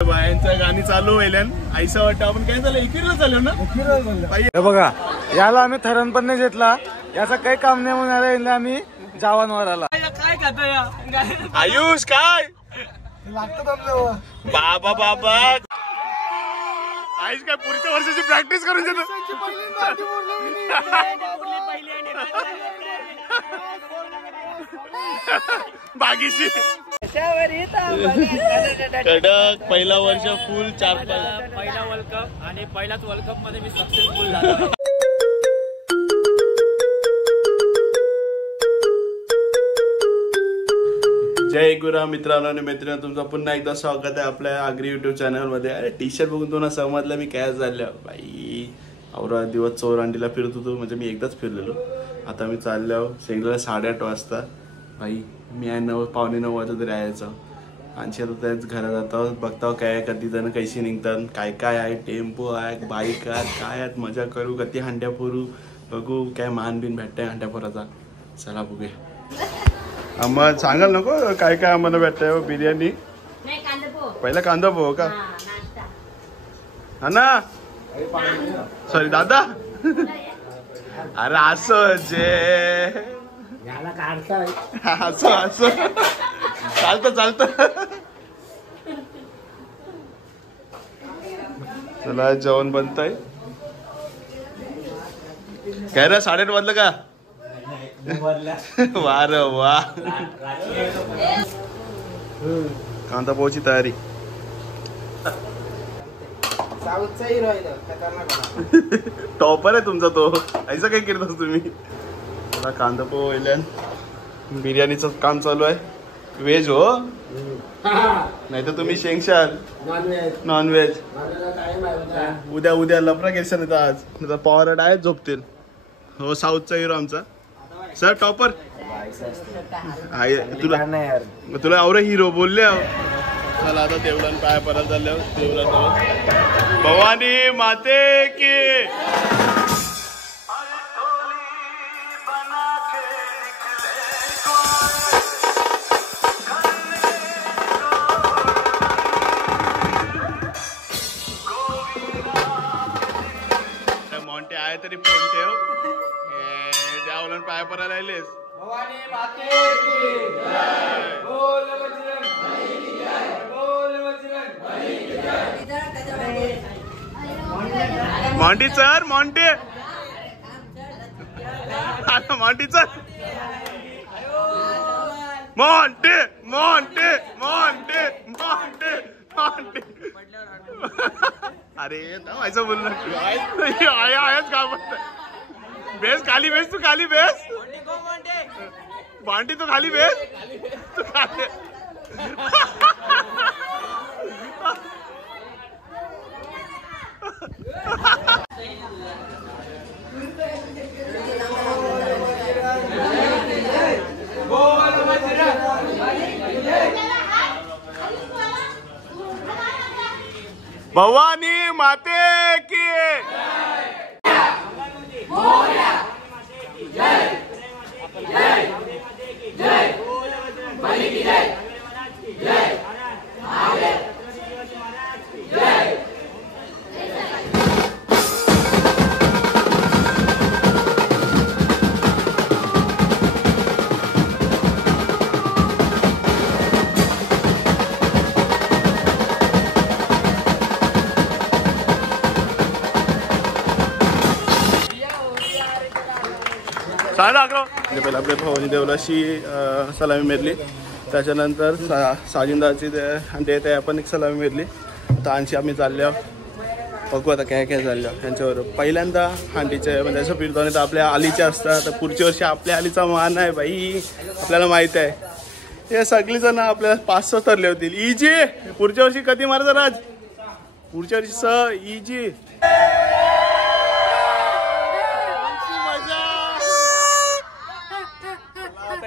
बायांचं गाणी चालू व्हायल्यान आईसा वाटतं आपण काय झालं एकीला चालू ना हे बघा याला आम्ही थरण पण नाही घेतला याचं काही काम नाही म्हणून आम्ही जावानवर आला काय खातोय आयुष काय बाबा बाबा आयुष काय पुढच्या वर्षाची प्रॅक्टिस करून देतो बागीशी कडक पहिला वर्ष फुल 4 पहिला वर्ल्ड कप आणि पहिलाच वर्ल्ड कप मध्ये मी सक्सेसफुल झालो. जय गुरु मित्रांनो आणि मैत्रिणी तुमचं पुन्हा एकदा स्वागत आहे आपल्या आगरी युट्यूब चॅनल मध्ये. अरे टी शर्ट बघून तो ना समजलं मी काय झालं बाई औरा दिवस चौरांडीला फिरत होतो म्हणजे मी एकदाच फिरलेलो. आता मी चाललो शेंगला 8:30 वाजता भाई मी आहे 9:45 वाजता तरी यायचं आणि आता त्याच घरात जातो बघता काय कधी जण कैशी निघतात काय काय आहे टेम्पो आहे बाईक आहेत काय आहेत मजा करू कधी हांड्या फोरू बघू काय मान बिन भेटतंय हांड्या फोराचा. चला बघूया आम्हाला सांगाल नको काय काय आम्हाला भेटतंय. बिर्याणी पहिला कांदा पोहा का हा ना सॉरी दादा अरे असं जे असं असं चालतं चालतं. चला जेवण बनतंय काय रे 8:30 वाजलं का वार वा कांदा पोहाची तयारी टॉपर आहे तुमचा तो ऐसा काय करत तुम्ही. मला कांदा पोह्यान बिर्याणीचं काम चालू आहे. व्हेज हो नाही तर तुम्ही शेंगशाल नॉन व्हेज. उद्या लफरा केसन येतं आज नाही तर पॉवर डायरेक्ट झोपतील. हो साऊथचा हिरो आमचा सर टॉपर तुला औरे हिरो बोलले. चला आता देवळान पाया परत झालं देवळान भवानी माते की मॉन्टे आहे तरी फोन ठेव देवळान पाया परायला आलेस. Monty sir Monte Monty sir Monte Monte Monte Monte Monte अरे ऐसा बोल आयाच का बेस खाली बेस तू खाली बेस मॉन्टी तू खाली बेस तू खाली भवानी माते की पहिला आपल्या भवानी देवलाशी सलामी मिळली त्याच्यानंतर साजिंदाची देत आहे आपण एक सलामी मिळली. आता आणखी आम्ही चाललो बघू आता काय काय चाललं त्यांच्यावर. पहिल्यांदा हांडीचे म्हणजे असं फिरतो आणि तर आपल्या आलीचे असतात तर पुढच्या वर्षी आपल्या आलीचा मान आहे बाई आपल्याला माहित आहे. हे सगळी जण आपल्याला 5-6 ठरले होतील. इजी पुढच्या वर्षी कधी मारतात राज पुढच्या वर्षी इजी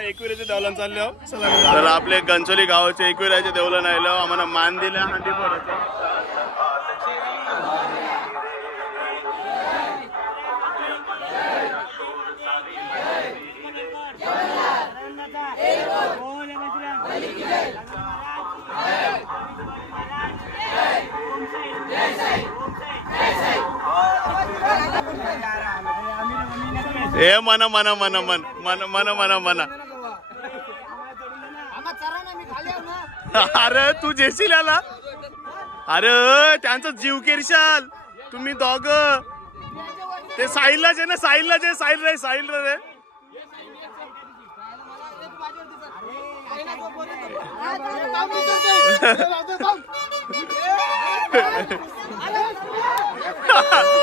एकविराचे देवलन चालले. तर आपले गंचोली गावाचे एकविराचे देवलन आलो आम्हाला मान दिला हांडी फोडायचा. ए मना मना मना मन मना मना मना मना अरे तू जेसील आला अरे त्यांचा जीव केरशाल तुम्ही दोघ ते साहिलला जे ना साहिलला जे साहिल रे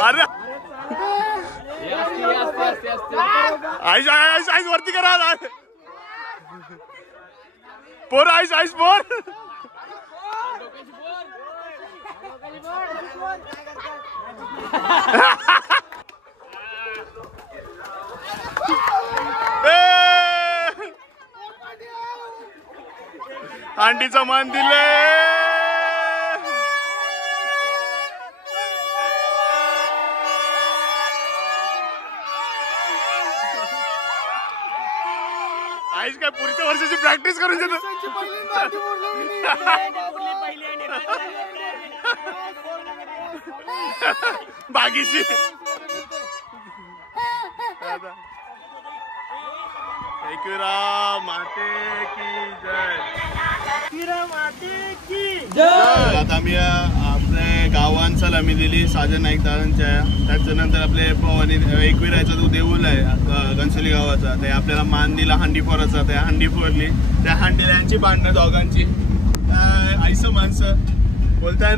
अरे आईस आईस आईस वरती करा पोर आईस आईस पोर अंडीचा मान दिले आईस काय पुढच्या वर्षाची प्रॅक्टिस करून देतो बागीची माते की जय आता आम्ही आपल्या गावांचा आम्ही दिली साजन नाईक दादांच्या त्याच्यानंतर आपले पवानी एकविरायचा तो देऊळ आहे घनसोली गावाचा ते आपल्याला मान दिला हंडी फोराचा त्या हंडी फोरली त्या हंडीला यांची भांडणं दोघांची आईचं माणसं बोलताय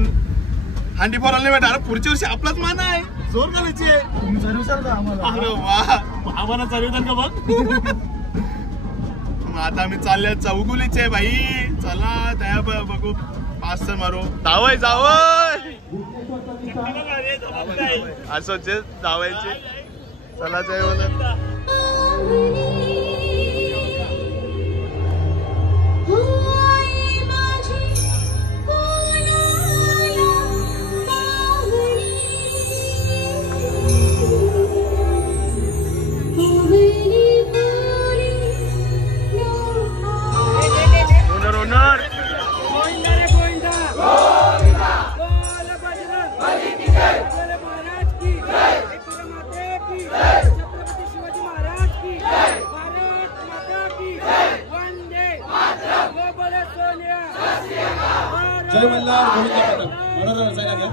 हंडी फोराला नाही भेटा अरे पुढच्या वर्षी आपलाच मान आहे जोर घालायची अरे वा आम्हाला चालवताल का बघ आता आम्ही चालल्या चौगुलीचे भाई चला त्या बघू पाच तर मारू जावय जावय असं जावायचे चला जय बोला जय मल्हार म्हणून रचायला घ्या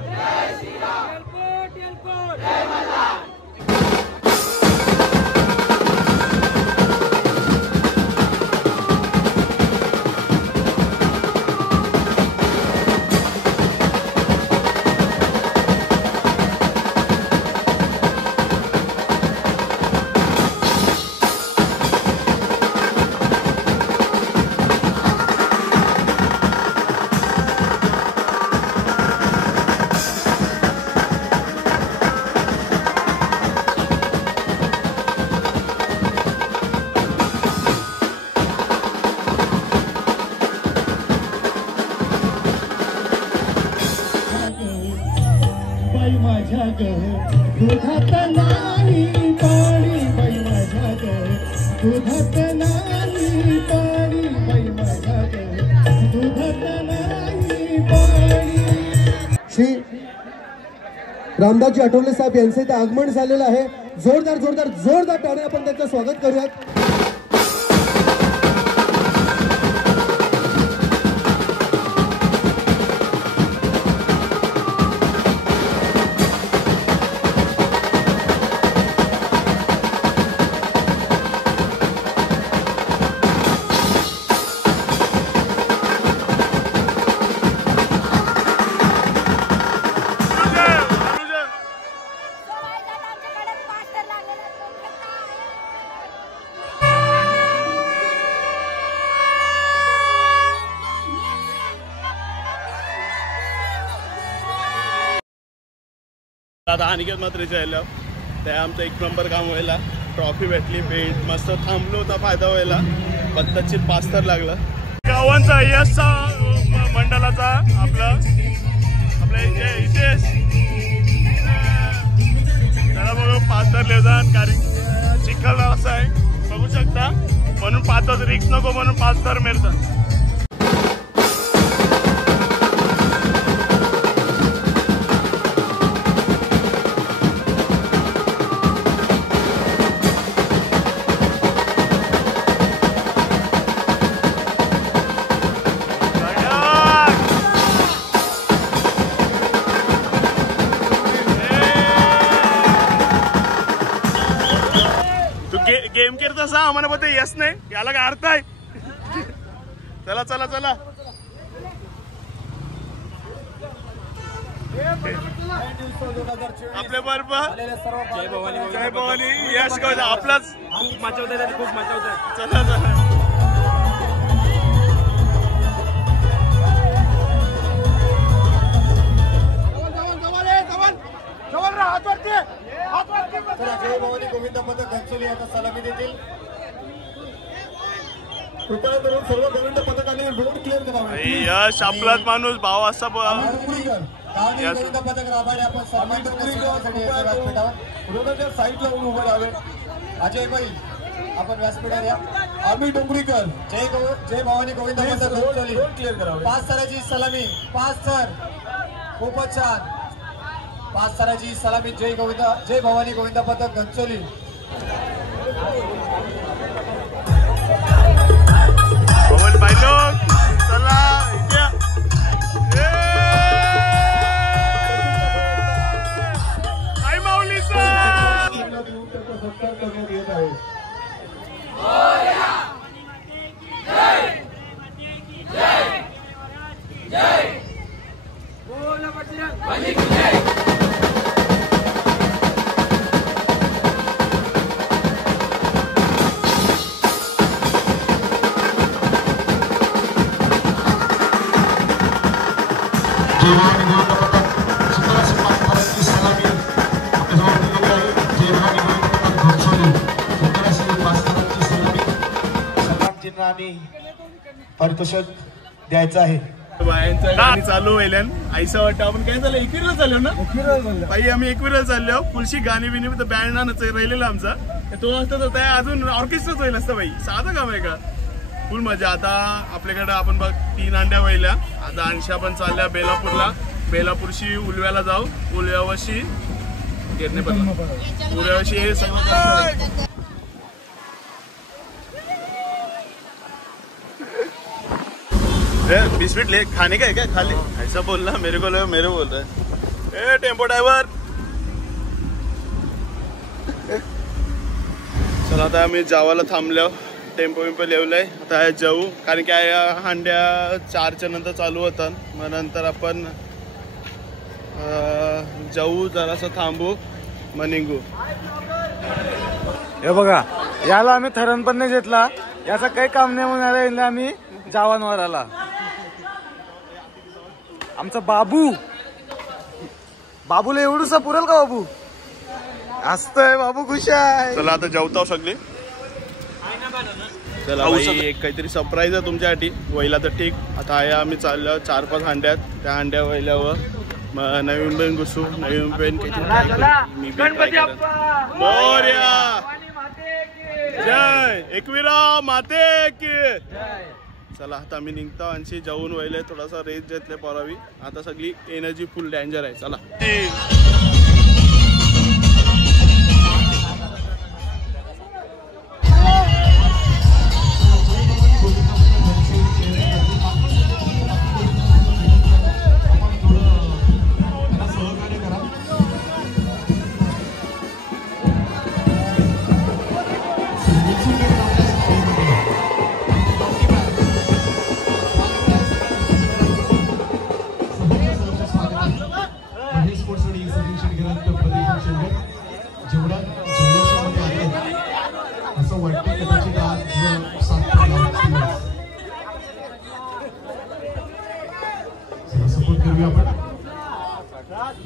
दुधात नाही पाणी बाई माझ्या दुधात नाही पाणी बाई माझ्या दुधात नाही पाणी. श्री रामदासजी आठवले साहेब यांचे इथे आगमन झालेलं आहे. जोरदार जोरदार जोरदार टाळ्या आपण त्यांचं स्वागत करूयात. आता अनिकेत मात्रेच्या यायला त्या आमचं 1 नंबर काम व्हायला ट्रॉफी भेटली भेट मस्त थांबलो होता फायदा व्हायला पद्धतशीर 5 तर लागला गावांचा यश मंडळाचा आपल्या इथे त्याला बघू 5 तर लेवदान कारण चिखल असं आहे बघू शकता म्हणून 5 रिक्स नको म्हणून 5 तर मिळतात. तसा आम्हाला बोलते यस नाही याला काय अर्थ आहे. चला चला चला आपल्या बरोबर जय भवानी यश गाव आपलाच खूप मजा होते खूप मजा होते. चला चला जय भवानी गोविंद पथक घनसोली आता सलामी देतील. कृपया करून सर्व गोविंद पथकाने रोड क्लिअर करावे. यश आपलाच माणूस भाव असा गोविंद पथक राबाडे आपण सन्मान रोडच्या साईडला उभं राहावे. अजय भाई आपण व्यासपीठावर या. आम्ही डोंगरीकर जय भवानी गोविंद पथक घनसोली रोड क्लिअर करावे. 5 सराची सलामी 5 सर खूपच छान. 5 सराची सलामी जय भवानी गोविंद पथक घनसोली. भवन भाई लोग चला आई माऊलीचा सत्कार करण्यात येत आहे. पारितोषिक द्यायचं आहे. गाणी चालू होईल आईसा वाटतं आपण काय झालं एकविरा चाललो ना बाई आम्ही एकविरा चाललो फुलशी गाणी बिनी बँड ना राहिलेला आमचा तो असतं तर त्या अजून ऑर्केस्ट्राच होईल असतं बाई साधं काम आहे का फुल मजा. आता आपल्याकडे आपण बघ 3 अंड्या वहिल्या आता आणशा पण चालल्या बेलापूरला. बेलापूरशी उलव्याला जाऊ उलव्यावशी गिरणे पण उलव्यावशी हे सगळं बिस्किट ले खाने का है क्या खाली ऐसा बोलना मेरे को मेरे बोल रहा है. टेम्पो ड्रायव्हर चला आता आम्ही जावाला थांबलो टेम्पो विम्पो लिवलाय आता जाऊ कारण की हांड्या 4च्या नंतर चालू होतात. मग नंतर आपण जाऊ जरासं थांबू मग निघू. हे बघा याला आम्ही थरण पण नाही घेतला याचं काही काम नाही म्हणून आम्ही जावांवर आला. आमचा बाबूला एवढूसा पुरेल का बाबू असतंय बाबू खुश आहे. चला आता जेवताव सगळे. चला एक काहीतरी सरप्राईज आहे तुमच्यासाठी वहिला तर ठीक. आता आहे आम्ही चाललो 4-5 हांड्यात त्या हांड्या वहिल्यावर मग नवीन पेन घुसू नवीन पेन मी मोरया जय एकविरा माते की. चला आता आम्ही निघतो आणखी जाऊन वहिले थोडासा रेस घेतले परावी. आता सगळी एनर्जी फुल डेंजर आहे. चला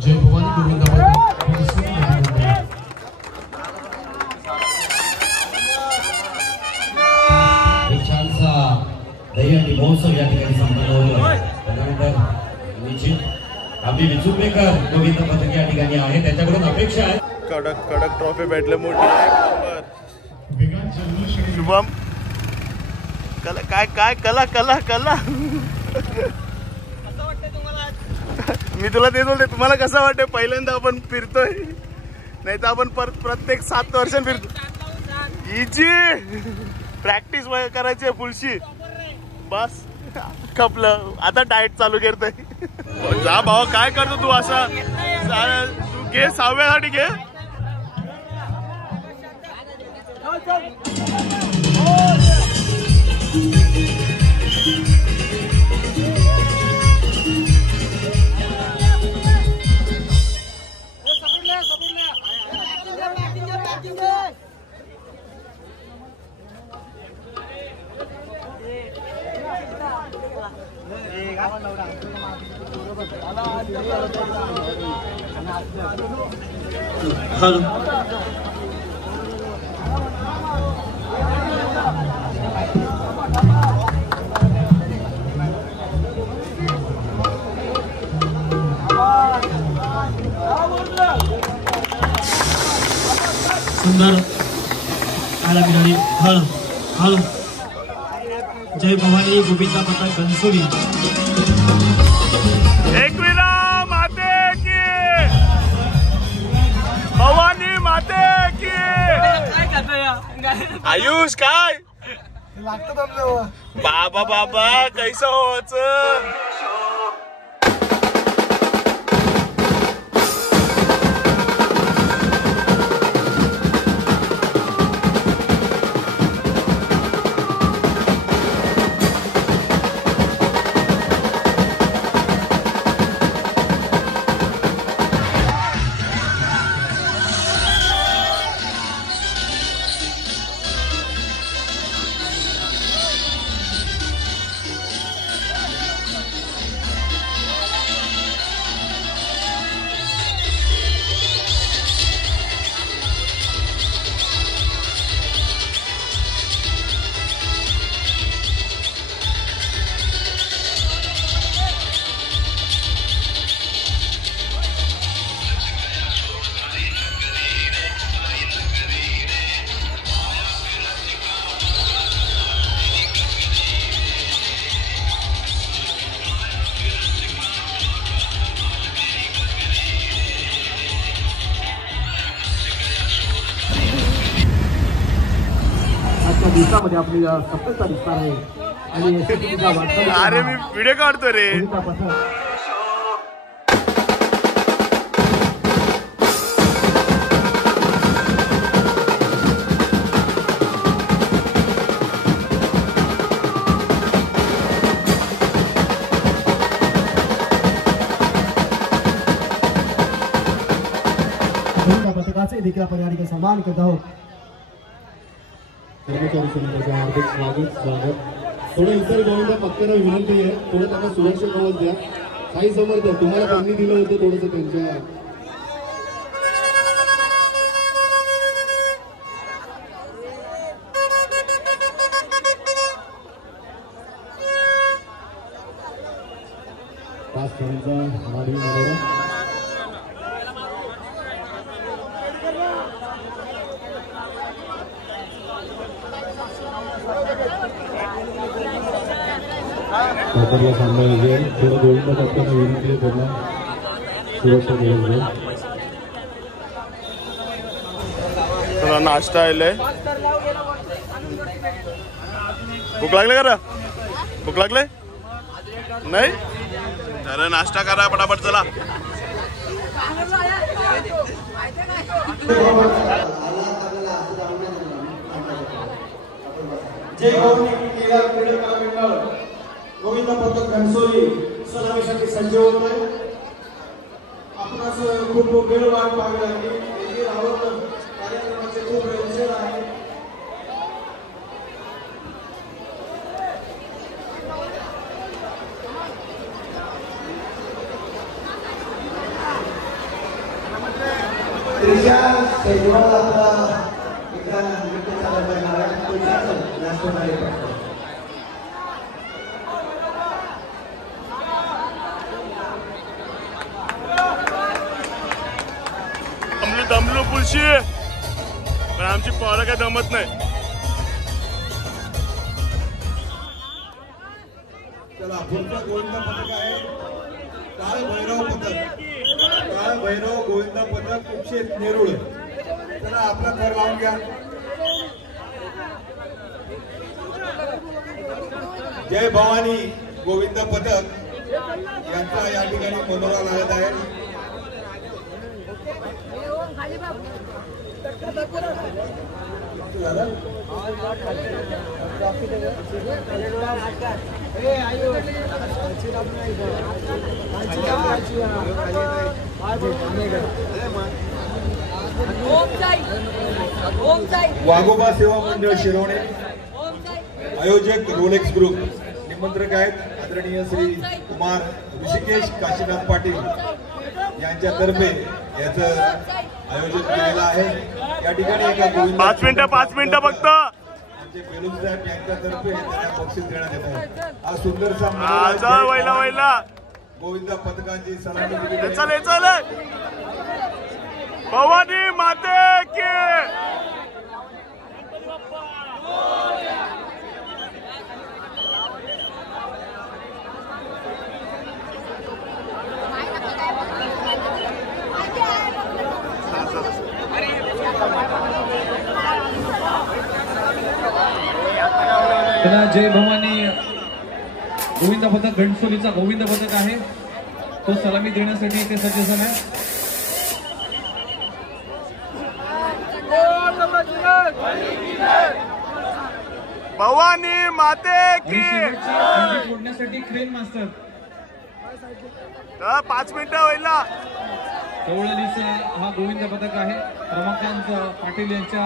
जय भवानी गोविंद छानसा दहीहंडी महोत्सव या ठिकाणी संपन्न होतो. त्यानंतर आम्ही विचुपेकर गोविंद पथक या ठिकाणी आहे त्याच्याकडून अपेक्षा आहे. कडक कडक ट्रॉफी भेटले मोठी शुभम कला काय काय कला कला कला मी तुला तेच बोलते तुम्हाला कसं वाटतं पहिल्यांदा आपण फिरतोय नाही तर आपण प्रत्येक 7 वर्षांनी फिरतो. इजी प्रॅक्टिस करायची आहे फुलशी बस खपलं. आता डाएट चालू करतोय. जा भाऊ काय करतो तू असा तू घे 6व्यासाठी घे. सुंदर आला मिळाली. हळ हळ जय भवानी गोविंदा पथक घनसोली. एकविरा माते की भवानी माते की. आयुष काय बाबा बाबा कैसा होच. दिवसामध्ये आपली सप्तकता दिसणार आहे आणि अरे मी व्हिडिओ काढतो रे. पथकाचे देखील आपण या ठिकाणी सन्मान करत आहोत. कर्मचारी समितीचं हार्दिक स्वागत. थोडं इतर गोविंदा पक्षांना विनंती आहे, थोडं त्यांना सुरक्षा कवच द्या. काही समोर द्या, तुम्हाला त्यांनी दिलं होतं थोडंसं त्यांच्या. पाच पर्यंत माडी मिळवला. वापरला सामना येईल. थोडं गोविंदा पक्षांना विनंती आहे, त्यांना सुरक्षा दिली जाईल. थोडा नाश्ता आलाय. भूक लागले का? भूक लागले नाही? अरे नाश्ता करा पटापट चला. जय भवानी क्रीडा मंडळ गोविंदा पथक घनसोली सलामीसाठी सज्ज होत आहे. आपणास खूप वेळ वाट पाहावी लागली. कार्यक्रमाचे खूप वेळ आहे. दमलो पुलशी पण आमची पोरं काय दमत नाही. चला पुढचा गोविंदा पथक आहे काळ भैरव पथक. काळ भैरव गोविंदा पथक कुक्षेत नेरुळ. चला आपला कर लावून घ्या. जय भवानी गोविंदा पथक यांचा या ठिकाणी मनोरा लागत आहे. वाघोबा सेवा मंडळ शिरवणे, आयोजक रोलेक्स ग्रुप, निमंत्रक आहेत आदरणीय श्री कुमार ऋषिकेश काशीनाथ पाटील यांच्यातर्फे याचं आयोजन केलेलं आहे। या ठिकाणी एका 5 मिनिटं फक्त आमचे बेलून साहेब यांच्यातर्फे त्यांना बक्षीस देण्यात येत आहे। हा सुंदरसा वैला गोविंदा पथकाची सलामी भवानी माते की त्याला जय भवानी गोविंद पथक घणसोलीचा गोविंद पथक आहे, तो सलामी देण्यासाठी इथे सज्ज झालाय। भवानी माते की सोडण्यासाठी क्रेन मास्टर 5 मिनिटं होईला कवळलीचा हा गोविंद पथक आहे। रमाकांत पाटील यांच्या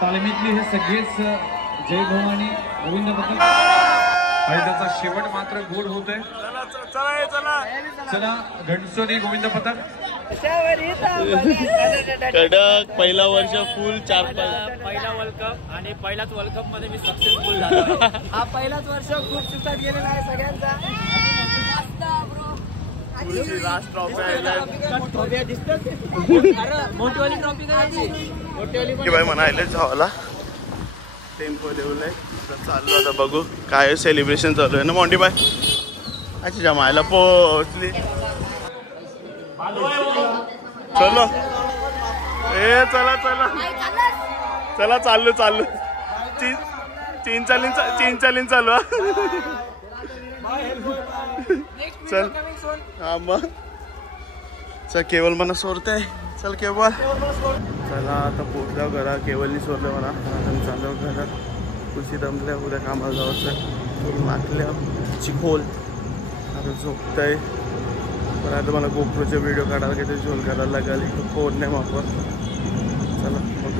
तालमीतले हे सगळेच जय भवानी गोविंद पथक आणि त्याचा शेवट मात्र गोड होतोय। चला घणसोली गोविंद पथक कडक पहिला वर्ष फुल 4-5 पहिला वर्ल्ड कप आणि पहिलाच वर्ल्ड कप मध्ये मी सक्सेसफुल झालो। हा पहिलाच वर्ष खूप सुखात गेलेला आहे सगळ्यांचा। लास्ट ट्रॉफी मोठीवाली ट्रॉफी की बाई म्हणायला जावाला टेम्पो लेवल आहे चालू। आता बघू काय सेलिब्रेशन चालू आहे ना मोंटी बाय। अच्छा जमायला पोहोचली चलो ए चला चला चला चाललो चीन चालीन चालू चल हा मग चल केवल मला सोडते चल केवल चला आता पोचल्या घरा केवलनी सोडलं मला चालू घरात खुशी दमल्या उद्या कामाला जावं मागल्या चिखोल आता झोपतंय पण आता मला गोप्रोचे व्हिडिओ काढायला काही झोल करायला लागेल फोन नाही वापर चला मग